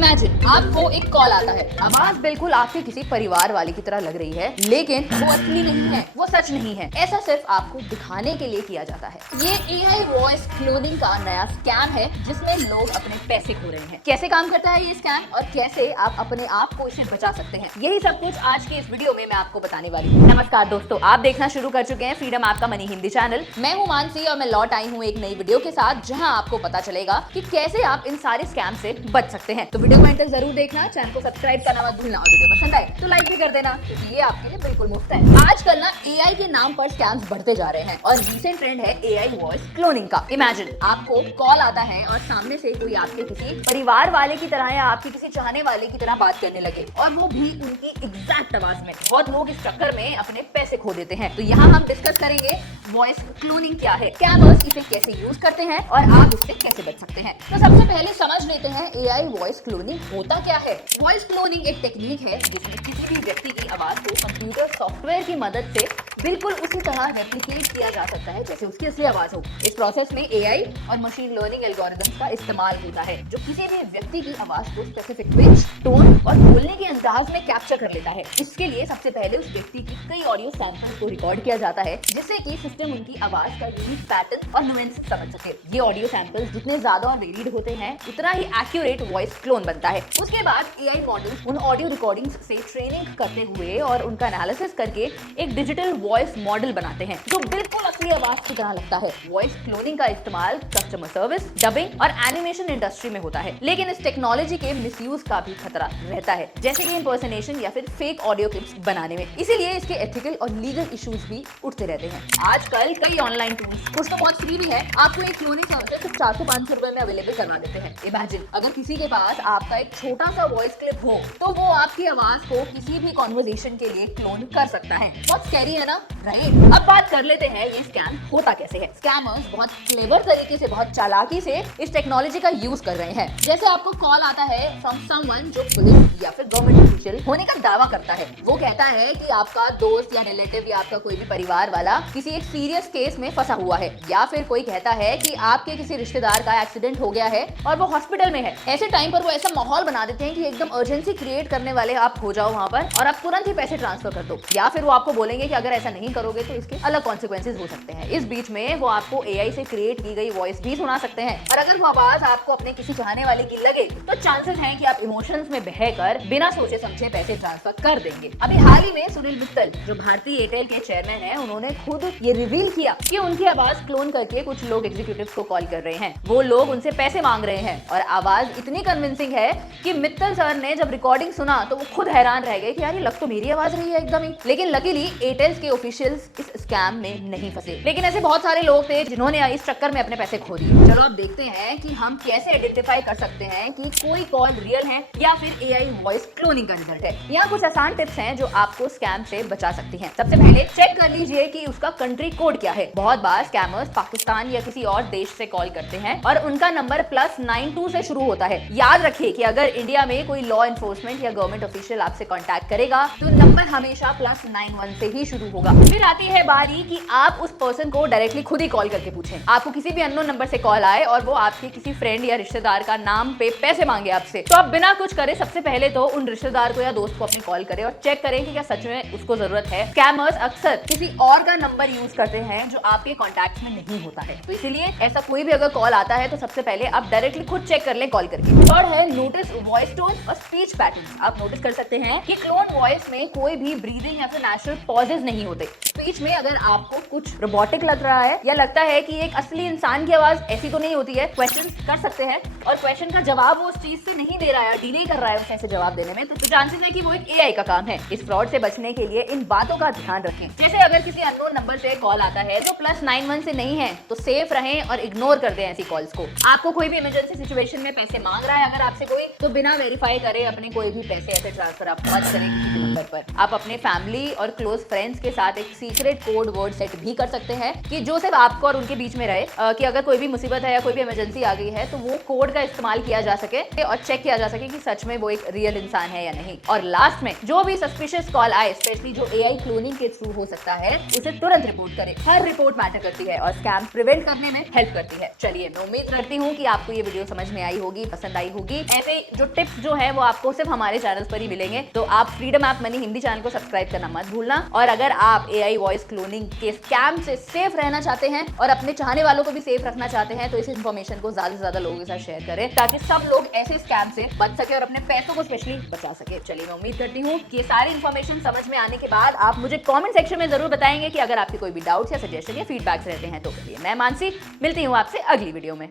Imagine आपको एक call आता है, आवाज बिल्कुल आपके किसी परिवार वाले की तरह लग रही है, लेकिन वो असली नहीं है, वो सच नहीं है। ऐसा सिर्फ आपको दिखाने के लिए किया जाता है। ये AI वॉइस क्लोनिंग का नया स्कैम है जिसमें लोग अपने पैसे खो रहे हैं। कैसे काम करता है ये स्कैम और कैसे आप अपने आप को इसे बचा सकते हैं, यही सब कुछ आज की इस वीडियो में मैं आपको बताने वाली हूँ। नमस्कार दोस्तों, आप देखना शुरू कर चुके हैं फ्रीडम ऐप का मनी हिंदी चैनल। मैं हूँ मानसी और मैं लौट आई हूँ एक नई वीडियो के साथ जहाँ आपको पता चलेगा कि कैसे आप इन सारे स्कैम से बच सकते हैं। तो वीडियो को अंत तक जरूर देखना, चैनल को सब्सक्राइब करना मत भूलना और वीडियो पसंद आए तो लाइक भी कर देना क्योंकि ये आपके लिए बिल्कुल मुफ्त है। आजकल ना AI के नाम पर स्कैम्स बढ़ते जा रहे हैं और रीसेंट ट्रेंड है AI वॉइस क्लोनिंग का। इमेजिन आपको कॉल आता है और सामने से कोई आपके किसी परिवार वाले की तरह या आपके किसी चाहने वाले की तरह बात करने लगे और वो भी उनकी एग्जैक्ट आवाज में। बहुत लोग इस चक्कर में अपने पैसे खो देते हैं। तो यहाँ हम डिस्कस करेंगे वॉइस क्लोनिंग क्या है, स्कैमर्स इसे कैसे यूज करते हैं और आप इससे कैसे बच सकते हैं। तो सबसे पहले समझ लेते हैं AI वॉइस क्लोनिंग होता क्या है। वॉइस क्लोनिंग एक टेक्निक है जिसमें किसी भी व्यक्ति की आवाज को कंप्यूटर सॉफ्टवेयर की मदद से बिल्कुल उसी तरह रेप्लिकेट किया जा सकता है जैसे उसकी असली आवाज हो। इस प्रोसेस में AI और मशीन लर्निंग एल्गोरिथम्स का इस्तेमाल होता है जो किसी भी व्यक्ति की आवाज को स्पेसिफिक पिच, टोन और बोलने के अंदाज में कैप्चर कर लेता है। इसके लिए सबसे पहले उस व्यक्ति की कई ऑडियो सैंपल को रिकॉर्ड किया जाता है जिससे कि सिस्टम उनकी आवाज का यूनिक पैटर्न और नुएंसेस समझ सके। ये ऑडियो सैंपल्स जितने ज्यादा और वेरिड होते हैं उतना ही एक्यूरेट वॉइस क्लोन बनता है। उसके बाद AI मॉडल्स उन ऑडियो रिकॉर्डिंग्स से ट्रेनिंग करते हुए और उनका एनालिसिस करके एक डिजिटल वॉइस मॉडल बनाते हैं जो बिल्कुल असली आवाज की तरह लगता है। वॉइस क्लोनिंग का इस्तेमाल कस्टमर सर्विस, डबिंग और एनिमेशन इंडस्ट्री में होता है, लेकिन इस टेक्नोलॉजी के मिसयूज का भी खतरा रहता है जैसे कि इंपर्सनेशन या फिर फेक ऑडियो क्लिप्स बनाने में। इसीलिए इसके एथिकल और लीगल इश्यूज भी उठते रहते हैं। आजकल कई ऑनलाइन टूल्स, कुछ तो बहुत फ्री भी है, आपको एक क्लोनिंग सर्विस सिर्फ 400-500 रुपए में अवेलेबल करवा देते हैं। इमेजिन अगर किसी के पास आपका एक छोटा सा वॉइस क्लिप हो तो वो आपकी आवाज को किसी भी कॉन्वर्सेशन के लिए क्लोन कर सकता है। बहुत स्कैरी है ना, राइट? अब बात कर लेते हैं ये स्कैम होता कैसे है। स्कैमर्स बहुत क्लेवर तरीके से, बहुत चालाकी से इस टेक्नोलॉजी का यूज कर रहे हैं। जैसे आपको कॉल आता है फ्रॉम समवन जो पुलिस या फिर गवर्नमेंट ऑफिशियल होने का दावा करता है। वो कहता है कि आपका दोस्त या रिलेटिव या आपका कोई भी परिवार वाला किसी एक सीरियस केस में फंसा हुआ है, या फिर कोई कहता है कि आपके किसी रिश्तेदार का एक्सीडेंट हो गया है और वो हॉस्पिटल में है। ऐसे टाइम पर वो ऐसा माहौल बना देते हैं कि एकदम अर्जेंसी क्रिएट करने वाले आप हो जाओ वहां पर और आप तुरंत ही पैसे ट्रांसफर कर दो, या फिर वो आपको बोलेंगे कि अगर ऐसा नहीं करोगे तो इसके अलग कॉन्सिक्वेंसेज हो सकते हैं। इस बीच में वो आपको AI से क्रिएट की गई वॉइस भी सुना सकते हैं और अगर वो आवाज आपको अपने किसी चाहने वाले की लगे तो चांसेस हैं कि आप इमोशंस में बहकर बिना सोचे समझे पैसे ट्रांसफर कर देंगे। अभी हाल ही में सुनील मित्तल जो भारतीय एयरटेल के चेयरमैन हैं, उन्होंने खुद ये रिवील किया कि उनकी आवाज क्लोन करके कुछ लोग एग्जीक्यूटिव्स को कॉल कर रहे हैं। वो लोग उनसे पैसे मांग रहे हैं और आवाज इतनी कन्विंसिंग है कि मित्तल सर ने जब रिकॉर्डिंग सुना तो वो खुद हैरान रह गए कि यार ये लग तो मेरी आवाज रही है एकदम ही। लेकिन लकीली एयरटेल के ऑफिशियल्स इस स्कैम में नहीं फंसे, लेकिन ऐसे बहुत सारे लोग थे जिन्होंने इस चक्कर में अपने पैसे खो दिए। चलो अब देखते हैं कि हम कैसे आइडेंटिफाई कर सकते हैं कि कोई कॉल रियल है या फिर AI वॉइस क्लोनिंग का रिजल्ट है। यहाँ कुछ आसान टिप्स हैं जो आपको स्कैम से बचा सकती हैं। सबसे पहले चेक कर लीजिए कि उसका कंट्री कोड क्या है। बहुत बार स्कैमर्स पाकिस्तान या किसी और देश से कॉल करते हैं और उनका नंबर +92 से शुरू होता है। याद रखिए कि अगर इंडिया में कोई लॉ एनफोर्समेंट या गवर्नमेंट ऑफिशियल आपसे कॉन्टैक्ट करेगा तो नंबर हमेशा +91 से ही शुरू होगा। फिर आती है बारी कि आप उस पर्सन को डायरेक्टली खुद ही कॉल करके पूछें। आपको किसी भी अननोन नंबर से कॉल आए और वो आपके किसी फ्रेंड या रिश्तेदार का नाम पे पैसे मांगे आपसे, तो आप बिना कुछ करे सबसे पहले तो उन रिश्तेदार को या दोस्त को अपनी कॉल करें और चेक करें कि क्या सच में उसको जरूरत है। स्कैमर्स अक्सर किसी और का नंबर यूज करते हैं जो आपके कॉन्टैक्ट में नहीं होता है, तो इसलिए ऐसा कोई भी अगर कॉल आता है तो सबसे पहले आप डायरेक्टली खुद चेक कर लें कॉल करके। थर्ड है नोटिस वॉइस टोन और स्पीच पैटर्न। आप नोटिस कर सकते हैं कि क्लोन वॉइस में कोई भी ब्रीदिंग या फिर नेचुरल पॉजेज नहीं होते। स्पीच में अगर आपको कुछ रोबोटिक लग रहा है या लगता है कि एक असली इंसान की आवाज ऐसी तो नहीं होती है, क्वेश्चन कर सकते हैं और क्वेश्चन का जवाब वो उस चीज से नहीं दे रहा है, डिले कर रहा है उसे ऐसे जवाब देने में, तो चांसेस है कि वो एक AI का काम है। इस फ्रॉड से बचने के लिए इन बातों का ध्यान रखें। जैसे अगर किसी अननोन नंबर से कॉल आता है जो +91 से नहीं है तो सेफ रहें और इग्नोर कर दें ऐसी कॉल्स को। आपको कोई भी इमरजेंसी सिचुएशन में पैसे मांग रहा है अगर आपसे कोई, तो बिना वेरीफाई करे अपने कोई भी पैसे ऐसे ट्रांसफर आप मत करें किसी नंबर पर। आप अपने फैमिली और क्लोज फ्रेंड्स के साथ एक सीक्रेट कोड वर्ड सेट भी कर सकते हैं कि जो सिर्फ आपको और उनके बीच में रहे, कि अगर कोई भी मुसीबत है या कोई भी इमरजेंसी आ गई है तो वो कोड का इस्तेमाल किया जा सके और चेक किया जा सके कि सच में वो एक रियल इंसान है या नहीं। और लास्ट में जो भी सस्पिशियस कॉल आए, स्पेशली जो एआई क्लोनिंग के थ्रू हो सकता है, उसे तुरंत रिपोर्ट करें। हर रिपोर्ट मैटर करती है और स्कैम प्रिवेंट करने में हेल्प करती है। चलिए, मैं उम्मीद करती हूँ कि आपको ये वीडियो समझ में आई होगी, पसंद आई होगी। ऐसे जो टिप्स जो है वो आपको सिर्फ हमारे चैनल पर ही मिलेंगे, तो आप freedom app money Hindi channel को सब्सक्राइब करना मत भूलना। और अगर आप एआई वॉइस क्लोनिंग के स्कैम से सेफ रहना चाहते हैं और अपने चाहने वालों को भी सेफ रखना चाहते हैं, तो इस इन्फॉर्मेशन को ज्यादा से ज्यादा लोगों के साथ शेयर करें ताकि सब लोग ऐसे स्कैम से बच सके और अपने पैसों को स्पेशली बचा सके। चलिए, मैं उम्मीद करती हूँ कि ये सारी इन्फॉर्मेशन समझ में आने के बाद आप मुझे कमेंट सेक्शन में जरूर बताएंगे कि अगर आपके कोई भी डाउट्स या सजेशन या फीडबैक्स रहते हैं तो। मैं मानसी मिलती हूँ आपसे अगली वीडियो में।